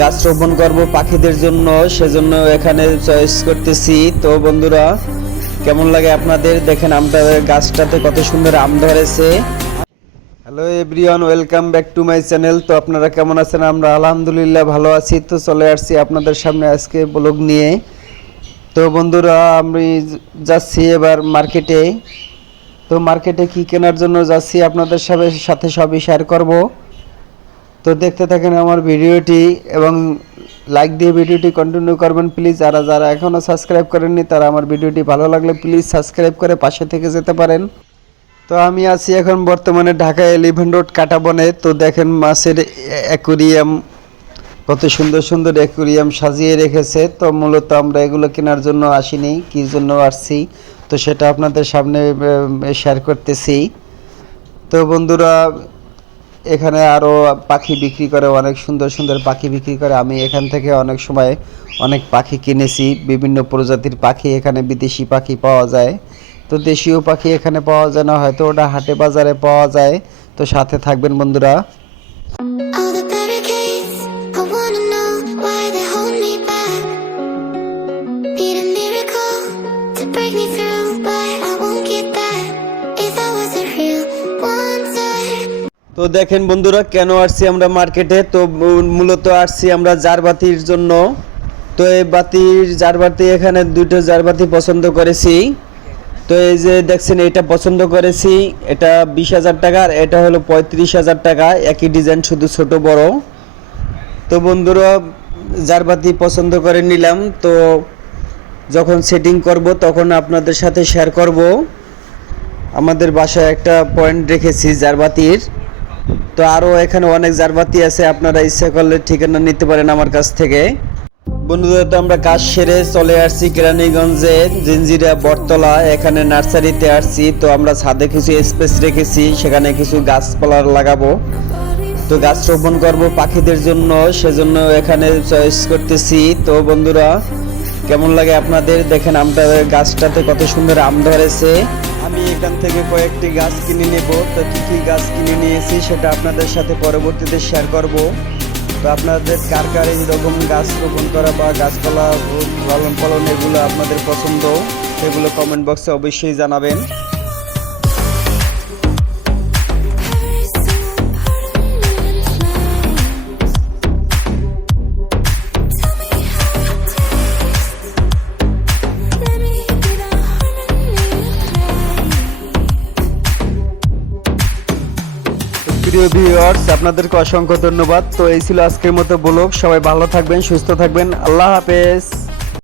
গাছ রোপণ করব পাখিদের জন্য, সেজন্য এখানে চয়েস করতেছি। তো বন্ধুরা, কেমন লাগে আপনাদের? দেখেন আমাদের গাছটাতে কত সুন্দর আম ধরেছে। Hello everyone, welcome back to my channel. তো আপনারা কেমন আছেন? আমরা আলহামদুলিল্লাহ ভালো আছি। তো চলে আসছি আপনাদের সামনে আজকে ব্লগ নিয়ে। তো বন্ধুরা, আমি যাচ্ছি এবার মার্কেটে। তো মার্কেটে কি কেনার জন্য যাচ্ছি আপনাদের সাথে সবই শেয়ার করব। তো দেখতে থাকেন আমার ভিডিওটি এবং লাইক দিয়ে ভিডিওটি কন্টিনিউ করবেন প্লিজ। আর যারা এখনও সাবস্ক্রাইব করেননি তারা আমার ভিডিওটি ভালো লাগলে প্লিজ সাবস্ক্রাইব করে পাশে থেকে যেতে পারেন। তো আমি আছি এখন বর্তমানে ঢাকা 11 রোড কাঁটাবনে। তো দেখেন মাছের অ্যাকুরিয়াম, কত সুন্দর সুন্দর অ্যাকুরিয়াম সাজিয়ে রেখেছে। তো মূলত আমরা এগুলো কেনার জন্য আসিনি, কী জন্য আসছি তো সেটা আপনাদের সামনে শেয়ার করতেছি। তো বন্ধুরা, এখানে আরও পাখি বিক্রি করে, অনেক সুন্দর সুন্দর পাখি বিক্রি করে। আমি এখান থেকে অনেক সময় অনেক পাখি কিনেছি, বিভিন্ন প্রজাতির পাখি। এখানে বিদেশি পাখি পাওয়া যায়, তো দেশীয় পাখি এখানে পাওয়া যায় না, হয়তো ওটা হাটে বাজারে পাওয়া যায়। তো সাথে থাকবেন বন্ধুরা। All the barricades, I wanna know why they hold me back. Need a miracle to break me through, but I won't get that. If I wasn't real one time. তো দেখেন বন্ধুরা, কেন আসছি আমরা মার্কেটে। তো মূলত আসছি আমরা জারবাতির জন্য। তো এই জারবাতি এখানে দুটো জারবাতি পছন্দ করেছি। তো এই যে দেখছেন, এটা পছন্দ করেছি, এটা 20,000 টাকা, আর এটা হলো 35,000 টাকা, একই ডিজাইন, শুধু ছোট বড়। তো বন্ধুরা, জারবাতি পছন্দ করে নিলাম। তো যখন সেটিং করব তখন আপনাদের সাথে শেয়ার করব। আমাদের বাসায় একটা পয়েন্ট রেখেছি জারবাতির। তো আরও এখানে অনেক জারবাতি আছে, আপনারা ইচ্ছা করলে ঠিকানা নিতে পারেন আমার কাছ থেকে। বন্ধুরা, তো আমরা কাজ সেরে চলে আসছি কেরানীগঞ্জে জিঞ্জিরা বটতলা, এখানে নার্সারিতে আসছি। তো আমরা ছাদে কিছু স্পেস রেখেছি, সেখানে কিছু গাছপালা লাগাবো। তো গাছ রোপণ করব পাখিদের জন্য, সেজন্য এখানে চয়েস করতেছি। তো বন্ধুরা, কেমন লাগে আপনাদের? দেখেন আমাদের গাছটাতে কত সুন্দর আম ধরেছে। আমি এখান থেকে কয়েকটি গাছ কিনে নেব। তো কী কী গাছ কিনে নিয়েছি সেটা আপনাদের সাথে পরবর্তীতে শেয়ার করব। তো আপনাদের কার কার এইরকম গাছ রোপণ করা বা গাছপালা লালন পালন এগুলো আপনাদের পছন্দ, সেগুলো কমেন্ট বক্সে অবশ্যই জানাবেন। প্রিয় ভিউয়ার্স, আপনাদেরকে অসংখ্য ধন্যবাদ। তো এই ছিল আজকের মতো ব্লগ। সবাই ভালো থাকবেন, সুস্থ থাকবেন। আল্লাহ হাফেজ।